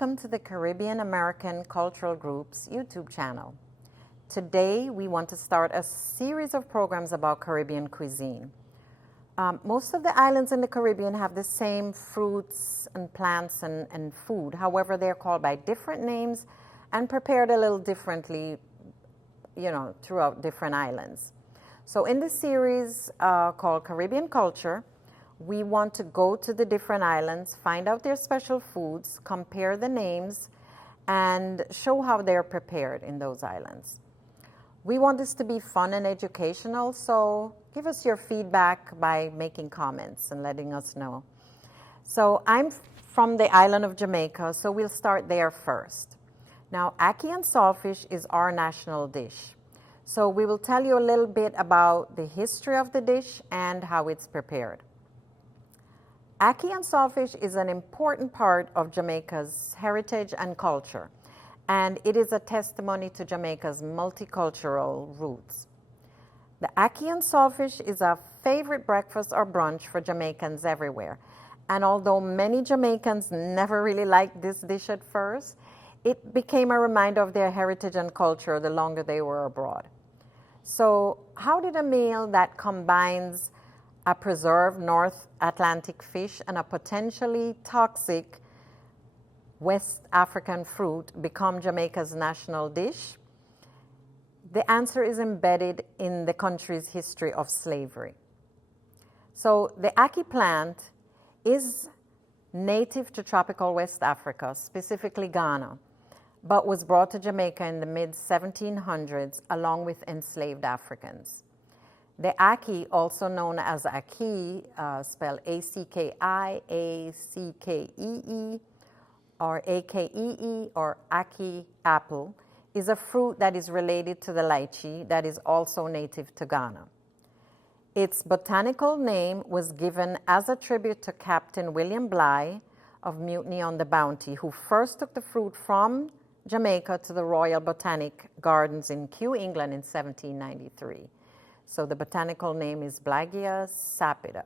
welcome to the Caribbean American Cultural Group's YouTube channel. Today we want to start a series of programs about Caribbean cuisine. Most of the islands in the Caribbean have the same fruits and plants and food. However, they're called by different names and prepared a little differently, throughout different islands. So in this series called Caribbean Culture, we want to go to the different islands, find out their special foods, compare the names, and show how they're prepared in those islands. We want this to be fun and educational, so give us your feedback by making comments and letting us know. So I'm from the island of Jamaica, so we'll start there first. Now, ackee and saltfish is our national dish. So we will tell you a little bit about the history of the dish and how it's prepared. Ackee and saltfish is an important part of Jamaica's heritage and culture, and it is a testimony to Jamaica's multicultural roots. The ackee and saltfish is a favorite breakfast or brunch for Jamaicans everywhere, and although many Jamaicans never really liked this dish at first, it became a reminder of their heritage and culture the longer they were abroad. So how did a meal that combines a preserved North Atlantic fish and a potentially toxic West African fruit become Jamaica's national dish? The answer is embedded in the country's history of slavery. So the ackee plant is native to tropical West Africa, specifically Ghana, but was brought to Jamaica in the mid-1700s along with enslaved Africans. The ackee, also known as ackee, spelled A-C-K-I-A-C-K-E-E, or A-K-E-E, or ackee apple, is a fruit that is related to the lychee that is also native to Ghana. Its botanical name was given as a tribute to Captain William Bligh of Mutiny on the Bounty, who first took the fruit from Jamaica to the Royal Botanic Gardens in Kew, England in 1793. So the botanical name is Blagia sapida.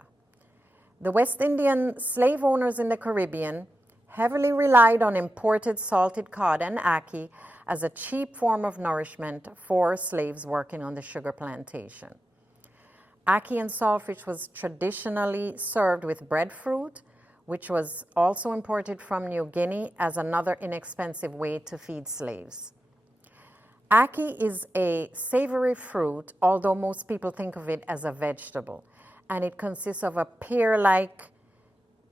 The West Indian slave owners in the Caribbean heavily relied on imported salted cod and ackee as a cheap form of nourishment for slaves working on the sugar plantation. Ackee and saltfish was traditionally served with breadfruit, which was also imported from New Guinea as another inexpensive way to feed slaves. Ackee is a savory fruit, although most people think of it as a vegetable, and it consists of a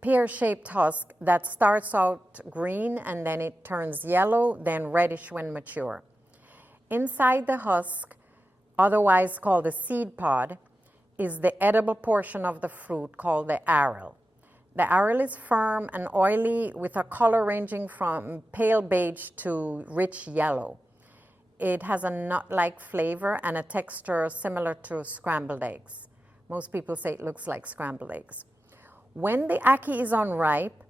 pear-shaped husk that starts out green and then it turns yellow, then reddish when mature. Inside the husk, otherwise called the seed pod, is the edible portion of the fruit called the aril. The aril is firm and oily with a color ranging from pale beige to rich yellow. It has a nut-like flavor and a texture similar to scrambled eggs. Most people say it looks like scrambled eggs. When the ackee is unripe,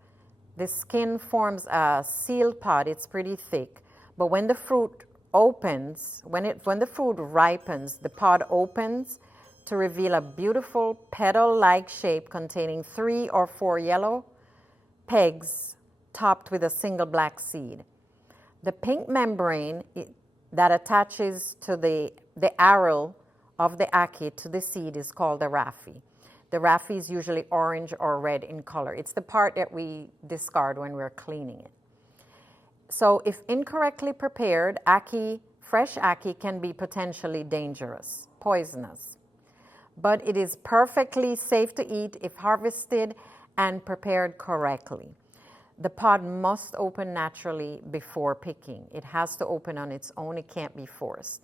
the skin forms a sealed pod. It's pretty thick. But when the fruit opens, when the fruit ripens, the pod opens to reveal a beautiful petal-like shape containing 3 or 4 yellow pegs topped with a single black seed. The pink membrane that attaches to the aril of the ackee to the seed is called the raffi. The raffi is usually orange or red in color. It's the part that we discard when we're cleaning it. So if incorrectly prepared, fresh ackee can be potentially dangerous, poisonous. But it is perfectly safe to eat if harvested and prepared correctly. The pod must open naturally before picking. It has to open on its own. It can't be forced.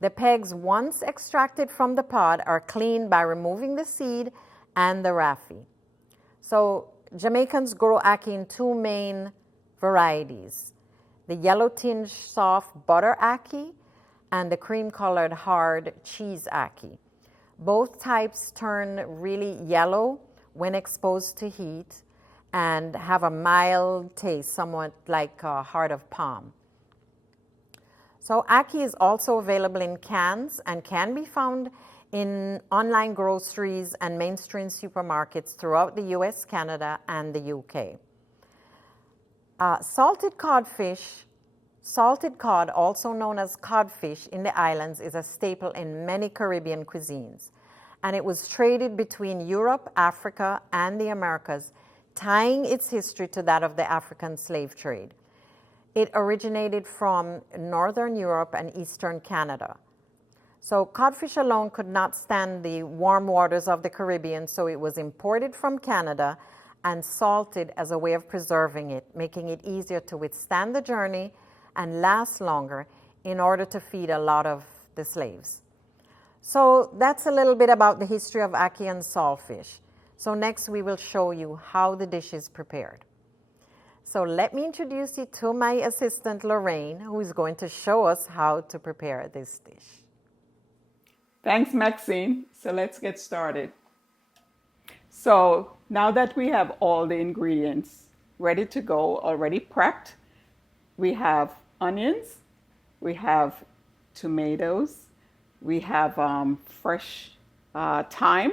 The pegs, once extracted from the pod, are cleaned by removing the seed and the raffi. So Jamaicans grow ackee in 2 main varieties: the yellow-tinged soft butter ackee and the cream-colored hard cheese ackee. Both types turn really yellow when exposed to heat and have a mild taste, somewhat like a heart of palm. So ackee is also available in cans and can be found in online groceries and mainstream supermarkets throughout the US, Canada, and the UK. Salted codfish, salted cod, also known as codfish in the islands, is a staple in many Caribbean cuisines. And it was traded between Europe, Africa, and the Americas, tying its history to that of the African slave trade. It originated from Northern Europe and Eastern Canada. So codfish alone could not stand the warm waters of the Caribbean, so it was imported from Canada and salted as a way of preserving it, making it easier to withstand the journey and last longer in order to feed a lot of the slaves. So that's a little bit about the history of ackee and saltfish. So next we will show you how the dish is prepared. So let me introduce you to my assistant Lorraine, who is going to show us how to prepare this dish. Thanks, Maxine. So let's get started. So now that we have all the ingredients ready to go, already prepped, we have onions, we have tomatoes, we have fresh thyme,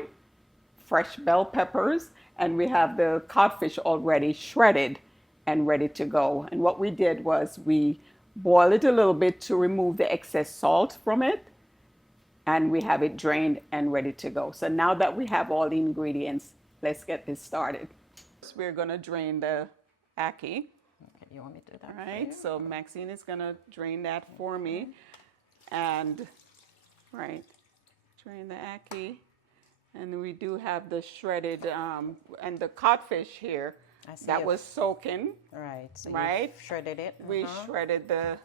fresh bell peppers, and we have the codfish already shredded and ready to go. And what we did was we boiled it a little bit to remove the excess salt from it, and we have it drained and ready to go. So now that we have all the ingredients, let's get this started. So we're gonna drain the ackee. Okay, you want me to do that? All right, so Maxine is gonna drain that for me. And, right, drain the ackee. And we do have the shredded, and the codfish here that was soaking. Right, so right? you shredded it. We shredded the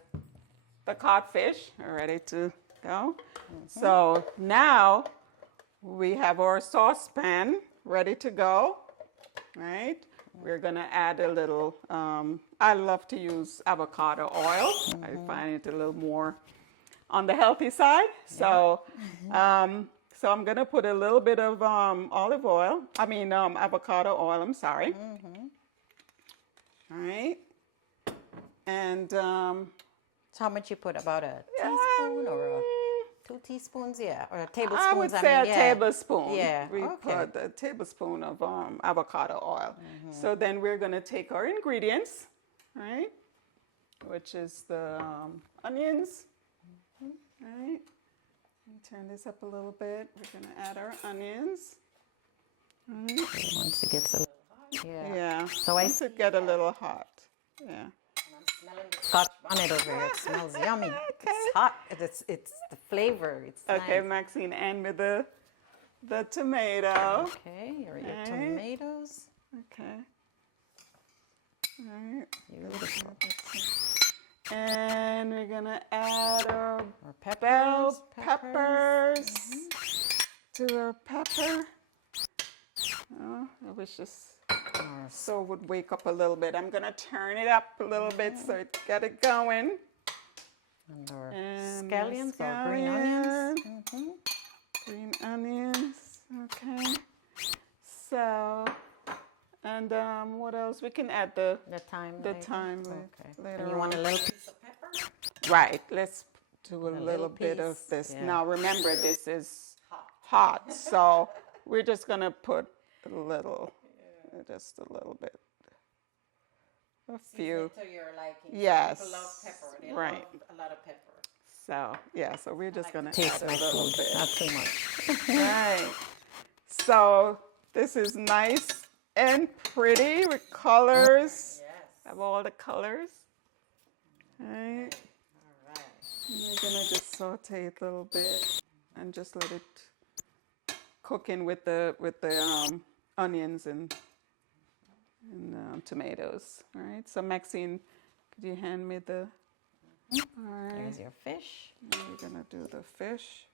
codfish, ready to go. So now we have our saucepan ready to go, right? We're gonna add a little, I love to use avocado oil. I find it a little more on the healthy side. So, so I'm gonna put a little bit of avocado oil, I'm sorry. All right. And so how much you put? About a teaspoon or 2 teaspoons? Yeah, or tablespoons? I would say a tablespoon. Yeah, we put a tablespoon of avocado oil. So then we're gonna take our ingredients, right? Which is the onions. Right. Turn this up a little bit. We're gonna add our onions. Right. Once it gets a little hot. Yeah. So once it get a little hot. Yeah. I'm smelling the scotch bonnet over here. It smells yummy. Okay. It's hot. It's the flavor. It's okay, nice. Maxine, and with the tomato. Okay, here are your tomatoes. Okay. All right. Beautiful. And we're gonna add our peppers. bell peppers to our pepper. Oh, I wish this stove would wake up a little bit. I'm gonna turn it up a little bit so it get it going. And our scallions or green onions. Green onions. Okay. So, and what else? We can add the thyme. Later. And you want a little piece of pepper? Right. Let's do a little bit of this. Yeah. Now remember, this is hot, so we're just gonna put a little, just a little bit, a few. To your liking. Yes. People love pepper. They right. love a lot of pepper. So yeah, so we're just gonna taste add a little bit. Not too much. Right. So this is nice and pretty with colors. Yes. Have all the colors. Right. All right. And we're gonna just saute it a little bit and just let it cook in with the onions and tomatoes. All right. So Maxine, could you hand me the? All right. There's your fish. Now we're gonna do the fish.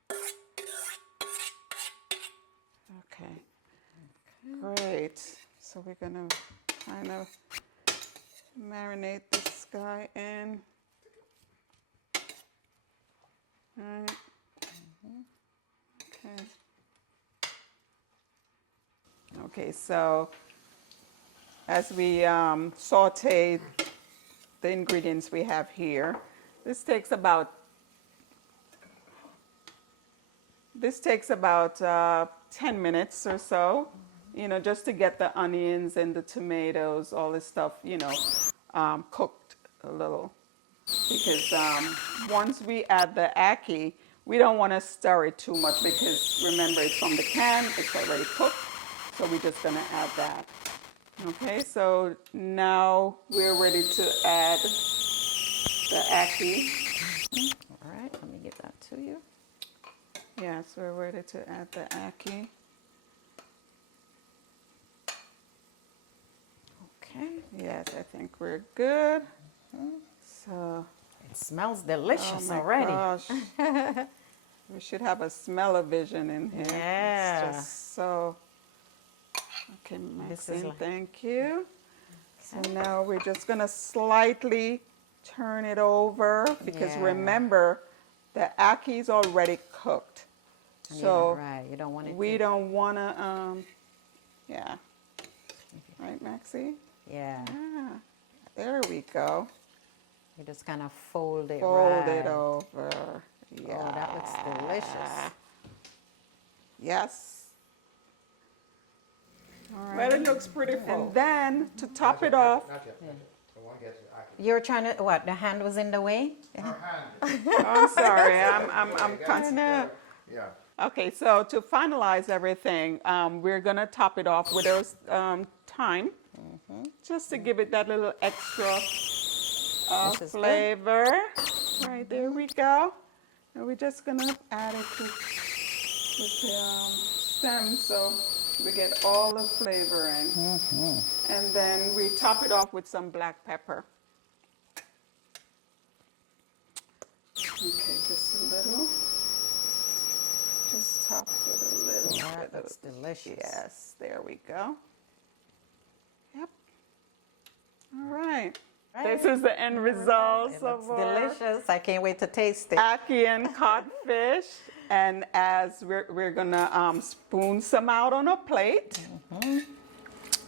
Okay. Great. So we're gonna kind of marinate this guy in. All right. Okay. Okay, so as we saute the ingredients we have here, this takes about 10 minutes or so, just to get the onions and the tomatoes, all this stuff, cooked a little. Because once we add the ackee, we don't want to stir it too much because remember it's from the can, it's already cooked. So we're just going to add that. Okay, so now we're ready to add the ackee. All right, let me give that to you. Yes, we're ready to add the ackee. Okay. Yes, I think we're good. So, It smells delicious oh my already. gosh. We should have a smell-o-vision in here. Yeah. It's just so. Okay, This is Maxine, like- thank you. So now we're just gonna slightly turn it over because Yeah. remember, the ackee is already cooked. So yeah, right. You don't want it. we don't wanna, yeah. Right, Maxie? Yeah. Ah, there we go. You just kind of fold it. Fold right. it over. Yeah. Oh, that looks delicious. Yes. All right. Well, it looks pretty full. And then to top it off, Not yet. I want to get to Ackee. You're trying to what? The hand was in the way. Her hand. oh, I'm sorry, I'm kind of. Yeah. Okay, so to finalize everything, we're gonna top it off with those thyme, just to give it that little extra This is good. flavor. Right, there we go. And we're just gonna add it to with the stem so we get all the flavor in. And then we top it off with some black pepper. Okay, just a little. Just top with a little Yeah, bit that's of, delicious. yes, there we go. Yep. All right. This is the end results It of looks our delicious. I can't wait to taste it. ackee and codfish. And as we're gonna spoon some out on a plate. All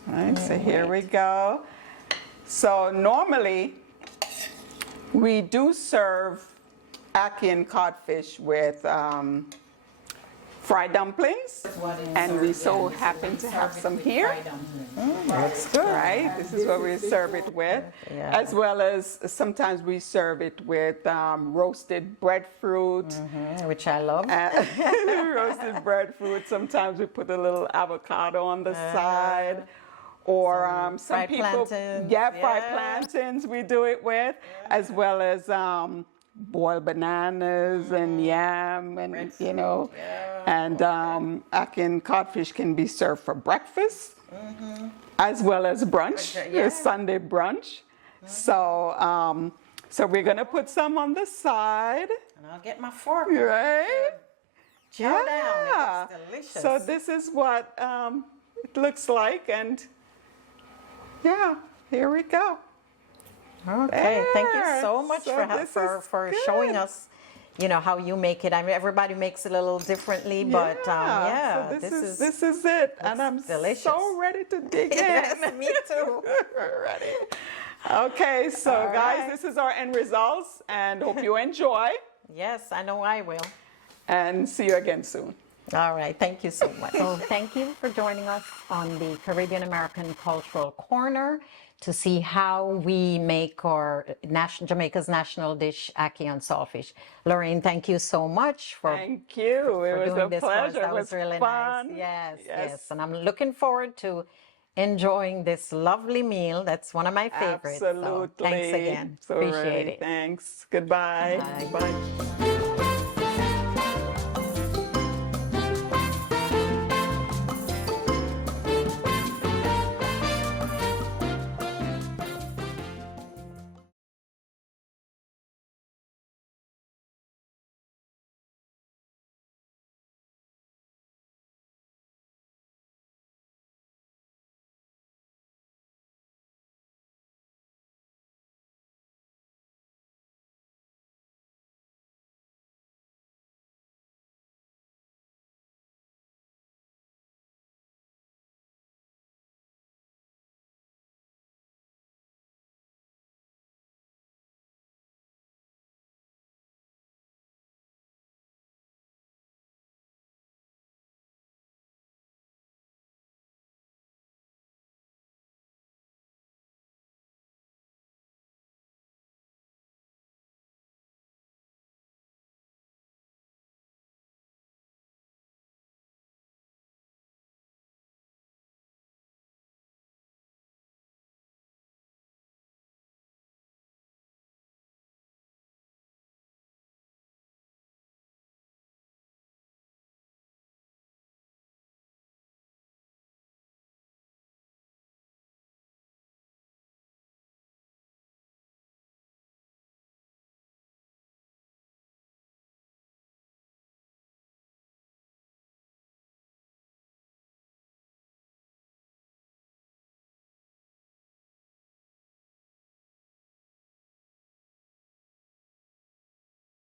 right, so here we go. So normally we do serve ackee and codfish with fried dumplings, and we so happen to have some here. That's good. Right, this is what we serve it with, Yeah. as well as sometimes we serve it with roasted breadfruit. Which I love. Roasted breadfruit. Sometimes we put a little avocado on the side, or some fried people, plantains, fried yeah. plantains. We do it with, as well as boiled bananas and yam, and you know, and ackee and codfish can be served for breakfast, as well as brunch, Yeah. Sunday brunch. So, so we're gonna put some on the side. And I'll get my fork. Right? Chow down. It looks delicious. So this is what it looks like, and yeah, here we go. Okay, thank you so There. much So this for is showing good. us, you know, how you make it. I mean, everybody makes it a little differently, but yeah, So this is it, and I'm delicious. so ready to dig in. Yes, me too. Ready. Okay, so All guys, right. this is our end results, and hope you enjoy. Yes, I know I will. And see you again soon. All right, thank you so much. So thank you for joining us on the Caribbean American Cultural Corner to see how we make our Jamaica's national dish, Ackee and Saltfish. Lorraine, thank you so much for Thank you. It was doing a this for us. pleasure. That It was really fun. nice. Yes. And I'm looking forward to enjoying this lovely meal. That's one of my favorites. So Absolutely. thanks again. So Appreciate ready. it. Thanks. Goodbye. Bye. Bye.